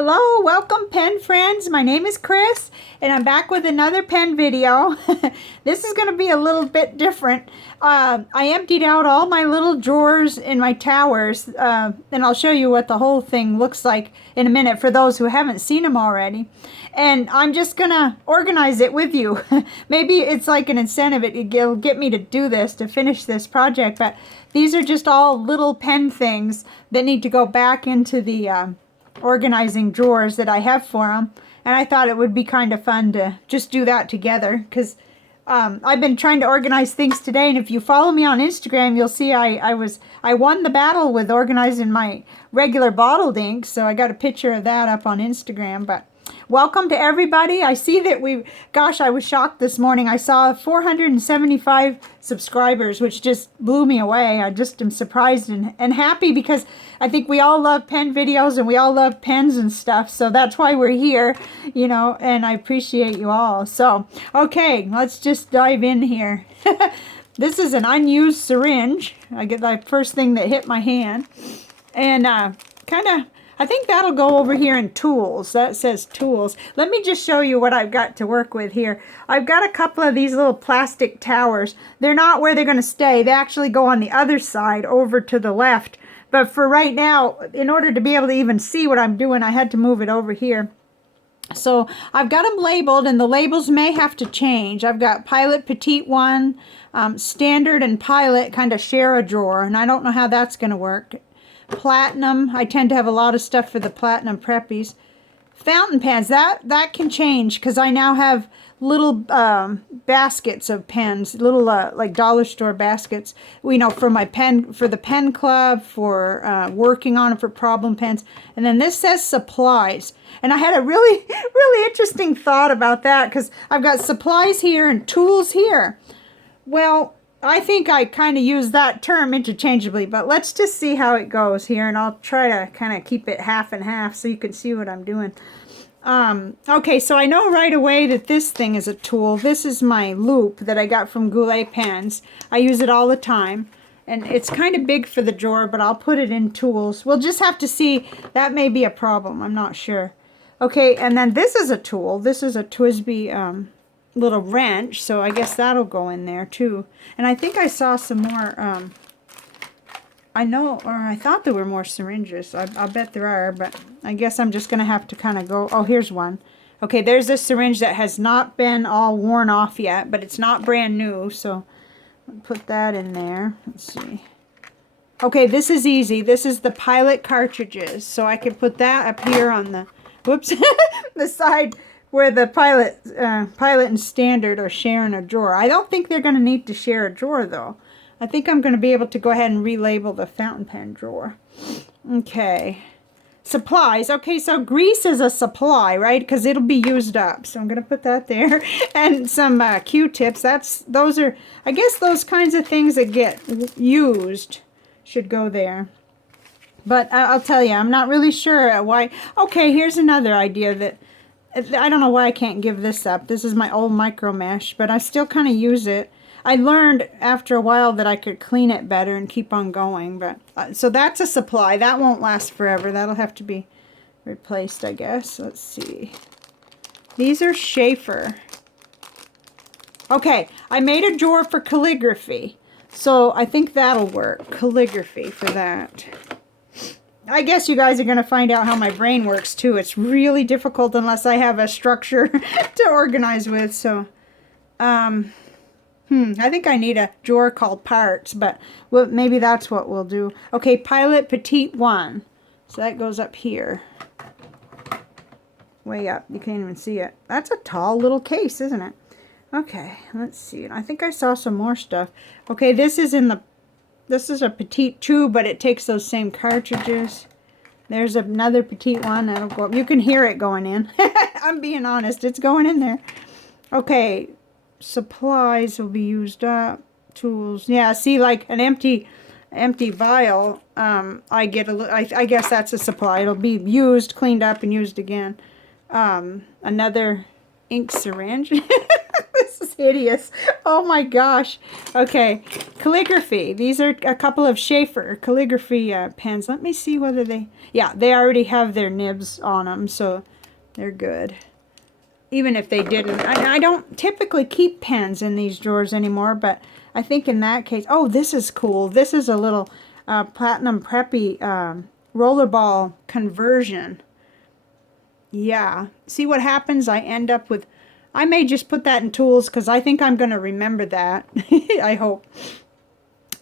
Hello, welcome pen friends. My name is Chris and I'm back with another pen video. This is going to be a little bit different. I emptied out all my little drawers in my towers and I'll show you what the whole thing looks like in a minute for those who haven't seen them already. And I'm just going to organize it with you. Maybe it's like an incentive. It'll get me to do this, to finish this project. But these are just all little pen things that need to go back into the organizing drawers that I have for them, and I thought it would be kind of fun to just do that together because I've been trying to organize things today, and if you follow me on Instagram you'll see I won the battle with organizing my regular bottled ink, so I got a picture of that up on Instagram. But welcome to everybody. I see that gosh, I was shocked this morning. I saw 475 subscribers, which just blew me away. I just am surprised and happy because I think we all love pen videos and we all love pens and stuff. So that's why we're here, you know, and I appreciate you all. So, okay, let's just dive in here. This is an unused syringe. I get the first thing that hit my hand. And I think that'll go over here in tools. That says tools. Let me just show you what I've got to work with here. I've got a couple of these little plastic towers. They're not where they're going to stay. They actually go on the other side over to the left. But for right now, in order to be able to even see what I'm doing, I had to move it over here. So I've got them labeled, and the labels may have to change. I've got Pilot Petite 1, Standard and Pilot kind of share a drawer, and I don't know how that's going to work. Platinum, I tend to have a lot of stuff for the platinum preppies. Fountain pens, that can change because I now have little baskets of pens, little like dollar store baskets, you know, for my pen, for the pen club, for working on it, for problem pens. And then this says supplies, and I had a really interesting thought about that because I've got supplies here and tools here. Well, I think I kind of use that term interchangeably, but let's just see how it goes here, and I'll try to kind of keep it half and half so you can see what I'm doing. Okay, so I know right away that this thing is a tool. This is my loop that I got from Goulet Pens. I use it all the time, and it's kind of big for the drawer, but I'll put it in tools. We'll just have to see. That may be a problem. I'm not sure. Okay, and then this is a tool. This is a TWSBI little wrench, so I guess that'll go in there too. And I think I saw some more I thought there were more syringes. I'll bet there are, but I guess I'm just gonna have to kind of go. Oh, here's one. Okay, there's a syringe that has not been all worn off yet, but it's not brand new, so I'll put that in there. Let's see. Okay, this is easy. This is the Pilot cartridges, so I can put that up here on the whoops the side where the Pilot and Standard are sharing a drawer. I don't think they're going to need to share a drawer, though. I think I'm going to be able to go ahead and relabel the fountain pen drawer. Okay. Supplies. Okay, so grease is a supply, right? Because it'll be used up. So I'm going to put that there. And some Q-tips. Those are, I guess those kinds of things that get used should go there. But I'll tell you, I'm not really sure why. Okay, here's another idea that I don't know why I can't give this up. This is my old micro mesh, but I still kind of use it. I learned after a while that I could clean it better and keep on going. But so that's a supply. That won't last forever. That'll have to be replaced, I guess. Let's see. These are Schaefer. Okay, I made a drawer for calligraphy. So I think that'll work. Calligraphy for that. I guess you guys are going to find out how my brain works too. It's really difficult unless I have a structure to organize with. So, I think I need a drawer called parts, but maybe that's what we'll do. Okay, Pilot Petite 1. So that goes up here. Way up. You can't even see it. That's a tall little case, isn't it? Okay, let's see. I think I saw some more stuff. Okay, this is a Petite 2, but it takes those same cartridges. There's another Petite 1 that'll go up. You can hear it going in. I'm being honest. It's going in there. Okay. Supplies will be used up. Tools. Yeah, see, like an empty vial. I guess that's a supply. It'll be used, cleaned up, and used again. Another ink syringe. This This is hideous. Oh my gosh. Okay, calligraphy. These are a couple of Schaefer calligraphy pens. Let me see whether they... Yeah, they already have their nibs on them, so they're good. Even if they didn't. I don't typically keep pens in these drawers anymore, but I think in that case... Oh, this is cool. This is a little Platinum Preppy rollerball conversion. Yeah. See what happens? I end up with... I may just put that in tools because I think I'm going to remember that. I hope.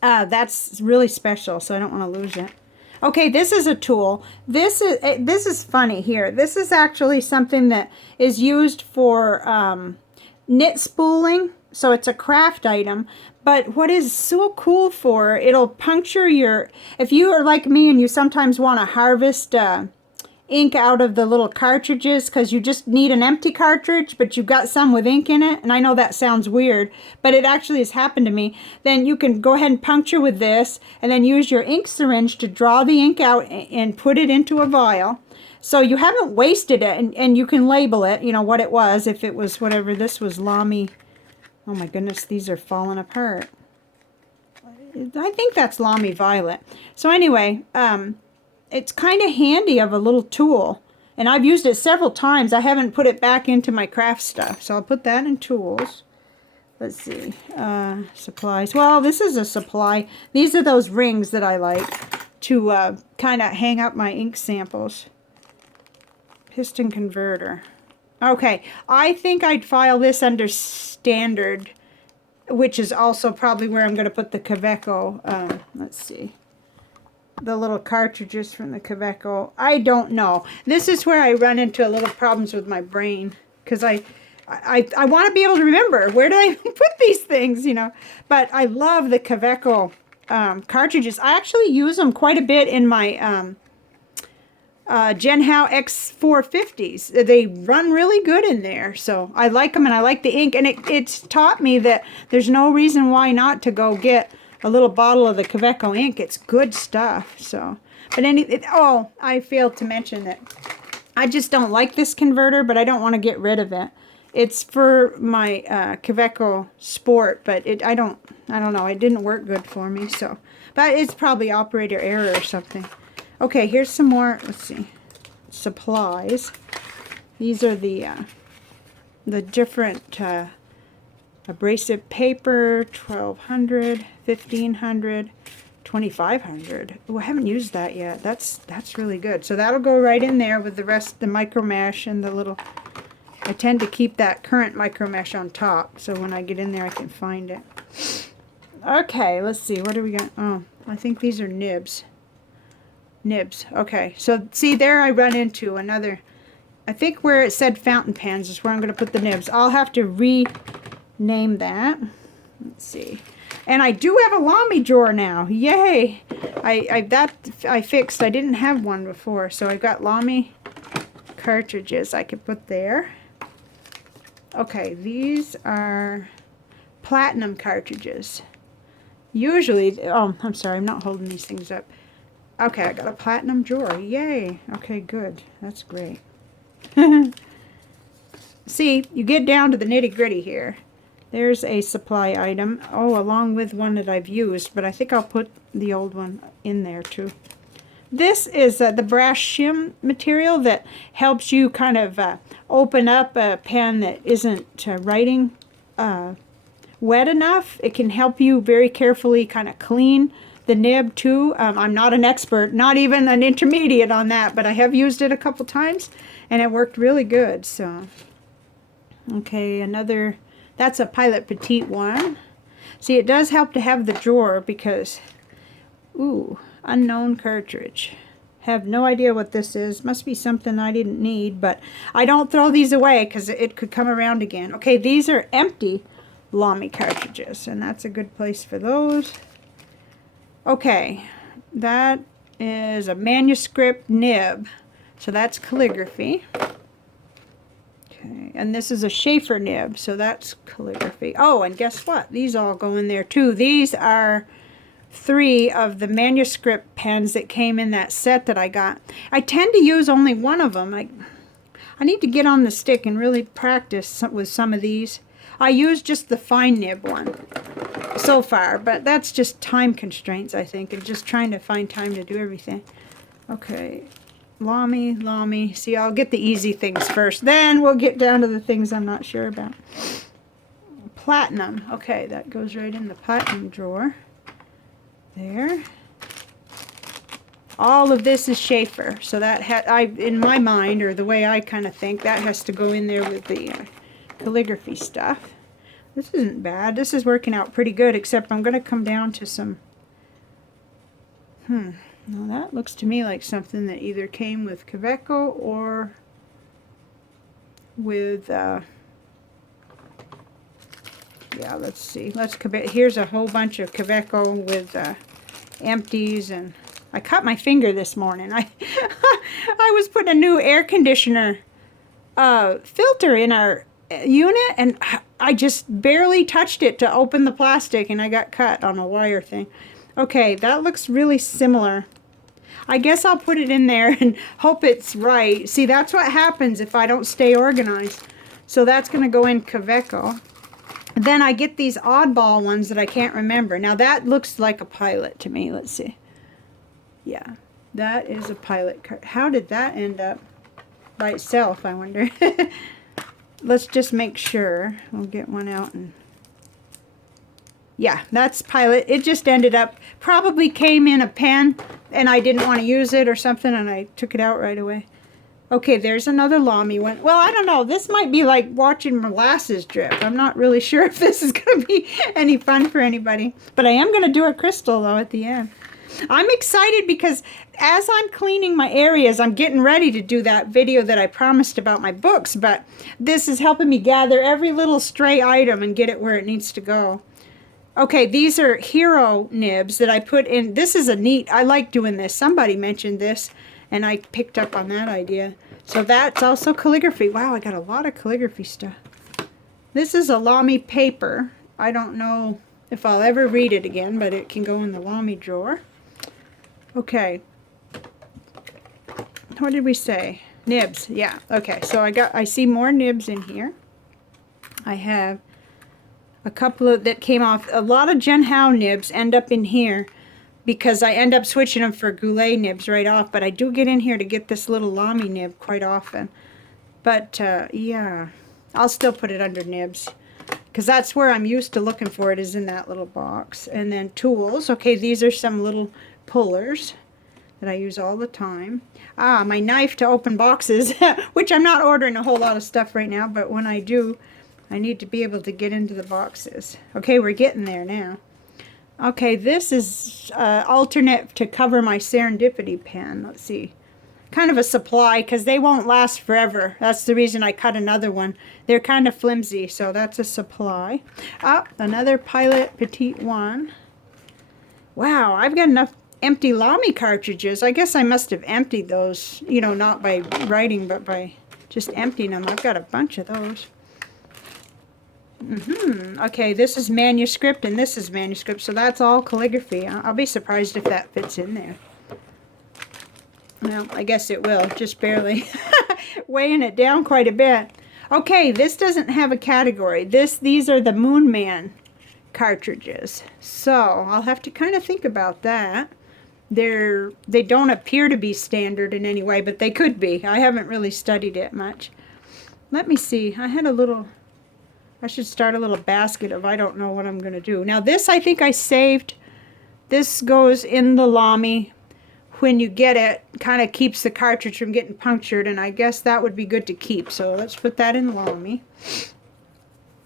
That's really special, so I don't want to lose it. Okay, this is a tool. This is funny here. This is actually something that is used for knit spooling. So it's a craft item. But what is so cool for, it'll puncture your... If you are like me and you sometimes want to harvest... ink out of the little cartridges because you just need an empty cartridge but you've got some with ink in it, and I know that sounds weird but it actually has happened to me, then you can go ahead and puncture with this and then use your ink syringe to draw the ink out and put it into a vial. So you haven't wasted it, and you can label it, you know, what it was. If it was whatever, this was Lamy. Oh my goodness, these are falling apart. I think that's Lamy Violet. So anyway, it's kind of handy of a little tool, and I've used it several times. I haven't put it back into my craft stuff, so I'll put that in tools. Let's see, supplies. Well, this is a supply. These are those rings that I like to kind of hang up my ink samples. Piston converter. Okay, I think I'd file this under standard, which is also probably where I'm going to put the Kaweco. Let's see. The little cartridges from the Kaweco. I don't know. This is where I run into a little problems with my brain, because I want to be able to remember where do I put these things, you know. But I love the Kaweco cartridges. I actually use them quite a bit in my Genhao X450s. They run really good in there, so I like them, and I like the ink, and it's taught me that there's no reason why not to go get a little bottle of the Kaweco ink. It's good stuff. So, but oh, I failed to mention that I just don't like this converter, but I don't want to get rid of it. It's for my Kaweco Sport, but I don't know. It didn't work good for me. So, but it's probably operator error or something. Okay, here's some more. Let's see, supplies. These are the different abrasive paper, 1200, 1500, 2500. Oh, I haven't used that yet. That's really good. So that'll go right in there with the rest, the micro mesh and the little... I tend to keep that current micro mesh on top, so when I get in there I can find it. Okay, let's see. What do we got? Oh, I think these are nibs. Nibs. Okay, so see there I run into another... I think where it said fountain pens is where I'm going to put the nibs. I'll have to rename that. Let's see. And I do have a Lamy drawer now. Yay! I fixed. I didn't have one before, so I got Lamy cartridges I could put there. Okay, these are platinum cartridges. Usually, oh, I'm sorry, I'm not holding these things up. Okay, I got a platinum drawer. Yay! Okay, good. That's great. See, you get down to the nitty-gritty here. There's a supply item. Oh, along with one that I've used, but I think I'll put the old one in there too. This is the brass shim material that helps you kind of open up a pen that isn't writing wet enough. It can help you very carefully kind of clean the nib too. I'm not an expert, not even an intermediate on that, but I have used it a couple times and it worked really good. So, okay, another... That's a Pilot Petite one. See, it does help to have the drawer because, ooh, unknown cartridge. Have no idea what this is. Must be something I didn't need, but I don't throw these away because it could come around again. Okay, these are empty Lamy cartridges, and that's a good place for those. Okay, that is a manuscript nib, so that's calligraphy. Okay, and this is a Schaefer nib, so that's calligraphy. Oh, and guess what? These all go in there too. These are 3 of the manuscript pens that came in that set that I got. I tend to use only one of them. I need to get on the stick and really practice with some of these. I used just the fine nib one so far, but that's just time constraints, I think, and just trying to find time to do everything. Okay, Lamy. See, I'll get the easy things first. Then we'll get down to the things I'm not sure about. Platinum. Okay, that goes right in the platinum drawer. There. All of this is Schaefer, so that in my mind, or the way I kind of think, that has to go in there with the calligraphy stuff. This isn't bad. This is working out pretty good, except I'm going to come down to some... No, that looks to me like something that either came with Kaweco or with... yeah, let's see. Here's a whole bunch of Kaweco with empties, and I cut my finger this morning. I was putting a new air conditioner filter in our unit, and I just barely touched it to open the plastic, and I got cut on a wire thing. Okay, that looks really similar. I guess I'll put it in there and hope it's right. See, that's what happens if I don't stay organized. So that's going to go in Kaweco. Then I get these oddball ones that I can't remember. Now that looks like a pilot to me. Let's see. Yeah, that is a pilot card. How did that end up by itself, I wonder? Let's just make sure. We'll get one out and... Yeah, that's pilot. It just ended up, probably came in a pen and I didn't want to use it or something, and I took it out right away. Okay, there's another Lamy one. Well, I don't know. This might be like watching molasses drip. I'm not really sure if this is going to be any fun for anybody. But I am going to do a crystal, though, at the end. I'm excited because as I'm cleaning my areas, I'm getting ready to do that video that I promised about my books. But this is helping me gather every little stray item and get it where it needs to go. Okay, these are hero nibs that I put in. This is a neat, I like doing this. Somebody mentioned this, and I picked up on that idea. So that's also calligraphy. Wow, I got a lot of calligraphy stuff. This is a Lamy paper. I don't know if I'll ever read it again, but it can go in the Lamy drawer. Okay. What did we say? Nibs, yeah. Okay, so I see more nibs in here. I have a couple of that came off. A lot of Jen Howe nibs end up in here because I end up switching them for Goulet nibs right off. But I do get in here to get this little Lamy nib quite often. But yeah, I'll still put it under nibs because that's where I'm used to looking for it, is in that little box. And then tools. Okay, these are some little pullers that I use all the time. Ah, my knife to open boxes, which I'm not ordering a whole lot of stuff right now, but when I do, I need to be able to get into the boxes. Okay, we're getting there now. Okay, this is alternate to cover my Serendipity pen. Let's see. Kind of a supply because they won't last forever. That's the reason I cut another one. They're kind of flimsy, so that's a supply. Ah, another Pilot Petite one. Wow, I've got enough empty Lamy cartridges. I guess I must have emptied those, you know, not by writing, but by just emptying them. I've got a bunch of those. Okay, this is manuscript and this is manuscript, so that's all calligraphy. I'll be surprised if that fits in there. Well, I guess it will, just barely. Weighing it down quite a bit. Okay, this doesn't have a category. These are the Moon Man cartridges. So, I'll have to kind of think about that. They don't appear to be standard in any way, but they could be. I haven't really studied it much. Let me see. I should start a little basket of I don't know what I'm going to do. Now this I think I saved. This goes in the Lamy. When you get it, kind of keeps the cartridge from getting punctured, and I guess that would be good to keep. So let's put that in Lamy.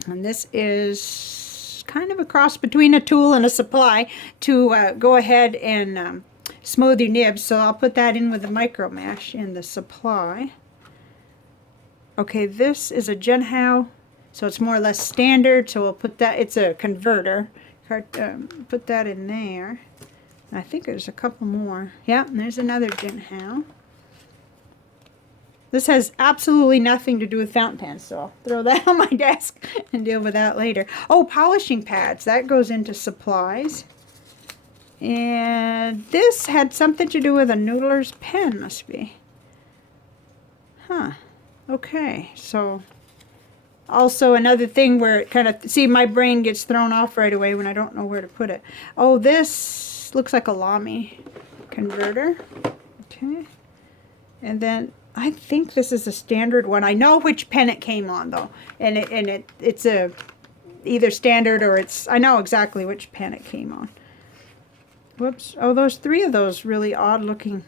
And this is kind of a cross between a tool and a supply to go ahead and smooth your nibs. So I'll put that in with the micro mesh in the supply. Okay, this is a Jen Howe. So it's more or less standard, so we'll put that, it's a converter. Put that in there. I think there's a couple more. Yeah, and there's another Jen Howe. This has absolutely nothing to do with fountain pens, so I'll throw that on my desk and deal with that later. Oh, polishing pads. That goes into supplies. And this had something to do with a noodler's pen, must be. Huh. Okay, so Also another thing where it kind of, see, my brain gets thrown off right away when I don't know where to put it. Oh, this looks like a Lamy converter. Okay. And then I think this is a standard one. I know which pen it came on though. And it's a either standard or it's, I know exactly which pen it came on. Whoops. Oh, those 3 of those really odd looking.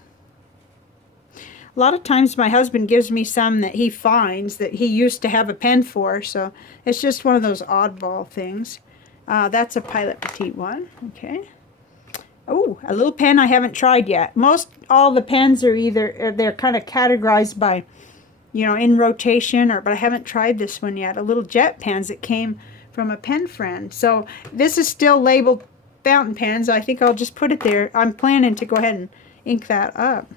A lot of times my husband gives me some that he finds that he used to have a pen for, so it's just one of those oddball things. That's a Pilot Petite one. Okay. Oh, a little pen I haven't tried yet. Most all the pens are either, they're kind of categorized by, you know, in rotation, or, but I haven't tried this one yet. A little jet pens that came from a pen friend. So this is still labeled fountain pens. I think I'll just put it there. I'm planning to go ahead and ink that up.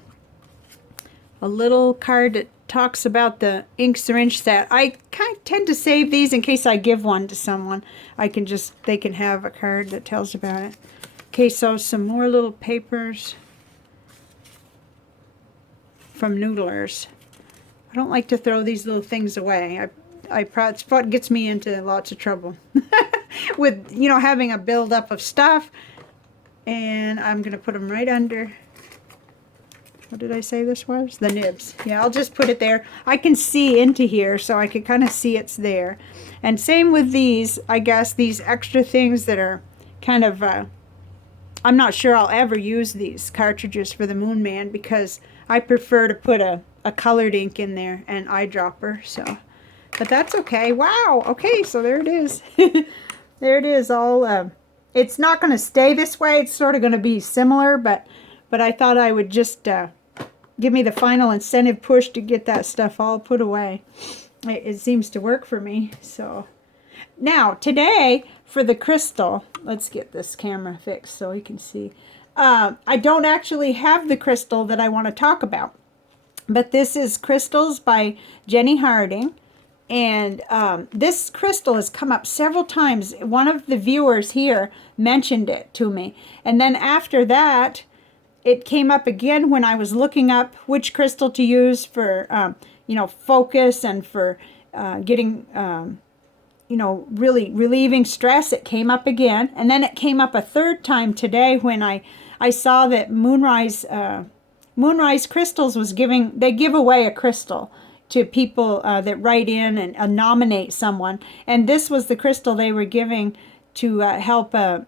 A little card that talks about the ink syringe set. I kind of tend to save these in case I give one to someone. I can just, they can have a card that tells about it. Okay, so some more little papers from Noodlers. I don't like to throw these little things away. It's what gets me into lots of trouble with, you know, having a buildup of stuff. And I'm going to put them right under. What did I say this was? The nibs. Yeah, I'll just put it there. I can see into here, so I can kind of see it's there. And same with these, I guess, these extra things that are kind of, I'm not sure I'll ever use these cartridges for the Moon Man because I prefer to put a colored ink in there and eyedropper, so. But that's okay. Wow, okay, so there it is. There it is, all, it's not going to stay this way. It's sort of going to be similar, but I thought I would just give me the final incentive push to get that stuff all put away. It seems to work for me. So now today for the crystal, let's get this camera fixed so you can see. I don't actually have the crystal that I want to talk about, but this is Crystals by Jenny Harding. And this crystal has come up several times. One of the viewers here mentioned it to me. And then after that, it came up again when I was looking up which crystal to use for, you know, focus and for getting, you know, really relieving stress. It came up again. And then it came up a third time today when I saw that Moonrise Crystals was they give away a crystal to people that write in and nominate someone. And this was the crystal they were giving to help a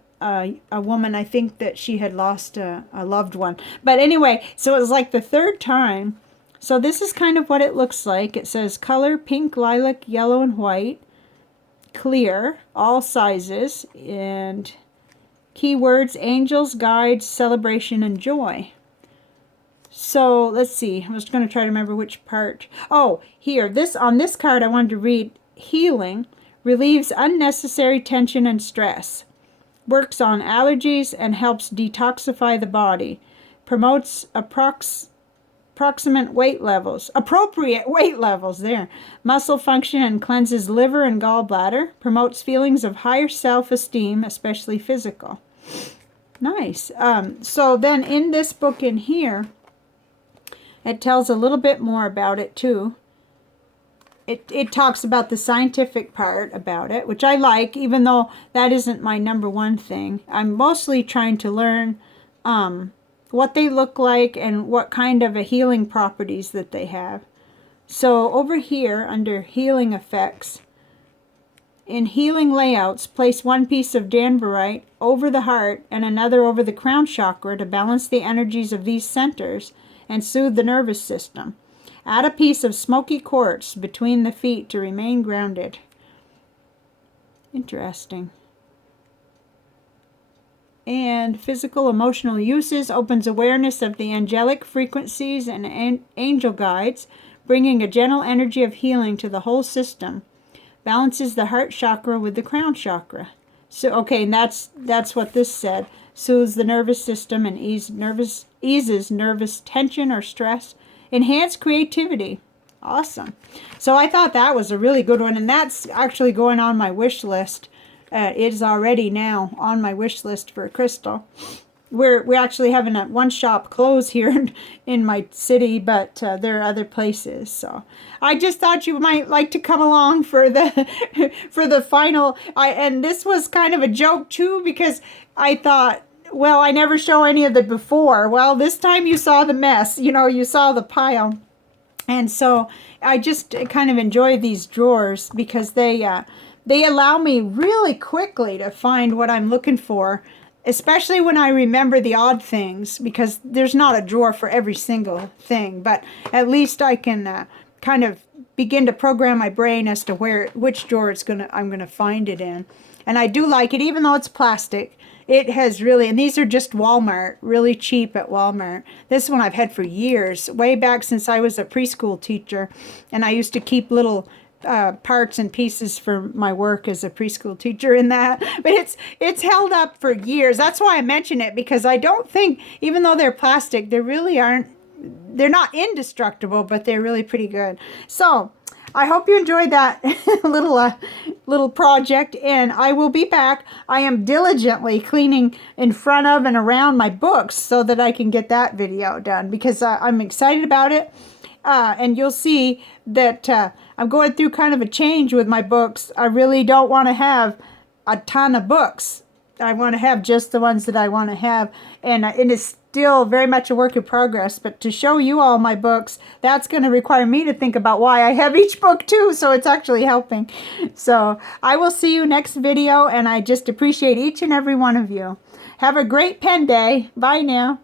woman, I think that she had lost a loved one. But anyway, so it was like the third time. So this is kind of what it looks like. It says color pink, lilac, yellow, and white. Clear, all sizes. And keywords, angels, guides, celebration, and joy. So let's see. I'm just going to try to remember which part. Oh, here. On this card I wanted to read healing. Relieves unnecessary tension and stress. Works on allergies and helps detoxify the body. Promotes appropriate weight levels. There. Muscle function and cleanses liver and gallbladder. Promotes feelings of higher self-esteem, especially physical. Nice. So then in this book in here, it tells a little bit more about it too. It talks about the scientific part about it, which I like, even though that isn't my #1 thing. I'm mostly trying to learn what they look like and what kind of a healing properties that they have. So over here under healing effects, in healing layouts, place one piece of Danburite over the heart and another over the crown chakra to balance the energies of these centers and soothe the nervous system. Add a piece of smoky quartz between the feet to remain grounded. Interesting. And physical emotional uses opens awareness of the angelic frequencies and angel guides, bringing a gentle energy of healing to the whole system. Balances the heart chakra with the crown chakra. So okay, and that's what this said. Soothes the nervous system and eases nervous tension or stress. Enhance creativity. Awesome. So I thought that was a really good one, and that's actually going on my wish list. It is already now on my wish list for a crystal. we're actually having one shop close here in my city, but there are other places. So I just thought you might like to come along for the for the final. And this was kind of a joke too, because I thought, well, I never show any of the before. Well, this time you saw the mess. You know, you saw the pile. And so I just kind of enjoy these drawers because they allow me really quickly to find what I'm looking for, especially when I remember the odd things, because there's not a drawer for every single thing, but at least I can kind of begin to program my brain as to which drawer I'm gonna find it in. And I do like it, even though it's plastic. It has really, and these are just Walmart, really cheap at Walmart. This one I've had for years, way back since I was a preschool teacher, and I used to keep little parts and pieces for my work as a preschool teacher in that. But it's held up for years. That's why I mention it, because I don't think, even though they're plastic, they really aren't, they're not indestructible, but they're really pretty good. So I hope you enjoyed that little project, and I will be back. I am diligently cleaning in front of and around my books so that I can get that video done, because I'm excited about it. And you'll see that I'm going through kind of a change with my books. I really don't want to have a ton of books. I want to have just the ones that I want to have, and it is still very much a work in progress. But to show you all my books, that's going to require me to think about why I have each book too, so it's actually helping. So I will see you next video, and I just appreciate each and every one of you. Have a great pen day. Bye now.